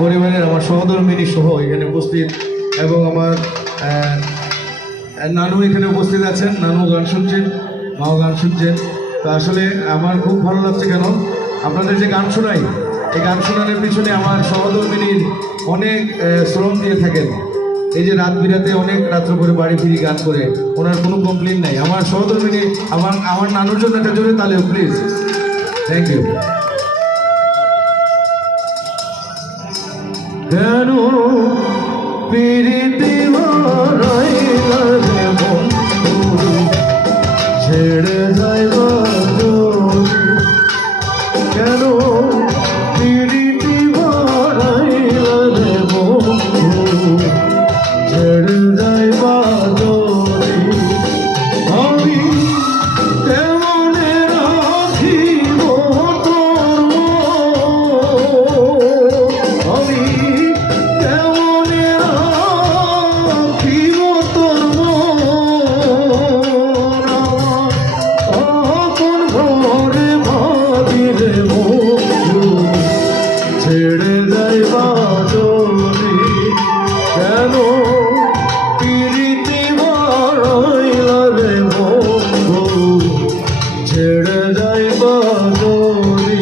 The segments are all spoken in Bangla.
পরিবারের আমার সহধর্মিনী সহ এখানে উপস্থিত এবং আমার নানু এখানে উপস্থিত আছেন। নানু গান শুনছেন, মাও গান শুনছেন। তো আসলে আমার খুব ভালো লাগছে, কেন আপনাদের যে গান শোনাই, এই গান শোনানোর পিছনে আমার সহধর্মিনীর অনেক শ্রম দিয়ে থাকেন। এই যে রাত বিরাতে অনেক রাত্র করে বাড়ি ফিরি গান করে, ওনার কোনো কমপ্লেন নাই। আমার সহধর্মিনী আমার নানুর জন্য একটা জোরে তালেও প্লিজ। Thank you. কেন পিরিতি ছেড়ে যাইবা, কেন পিরিতি ছেড়ে যাইবা আমি তেমনে রাখিব তোর, আমি তেমনে রাখিব তোর আপন ঘরে ভাবিলে ছেড়ে যাইবা যদি, কেন পিরিতি বাড়াইলা রে বন্ধু ছেড়ে যাইবা যদি।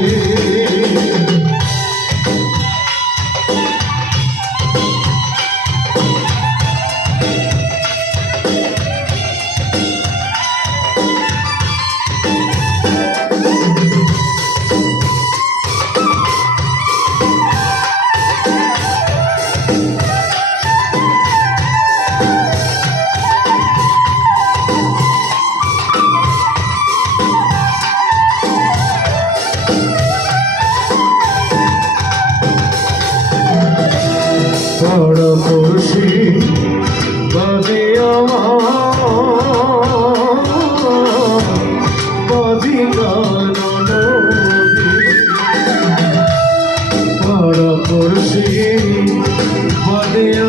পড়শি বাদিয়া বাদি গান পড়শি বাদিয়া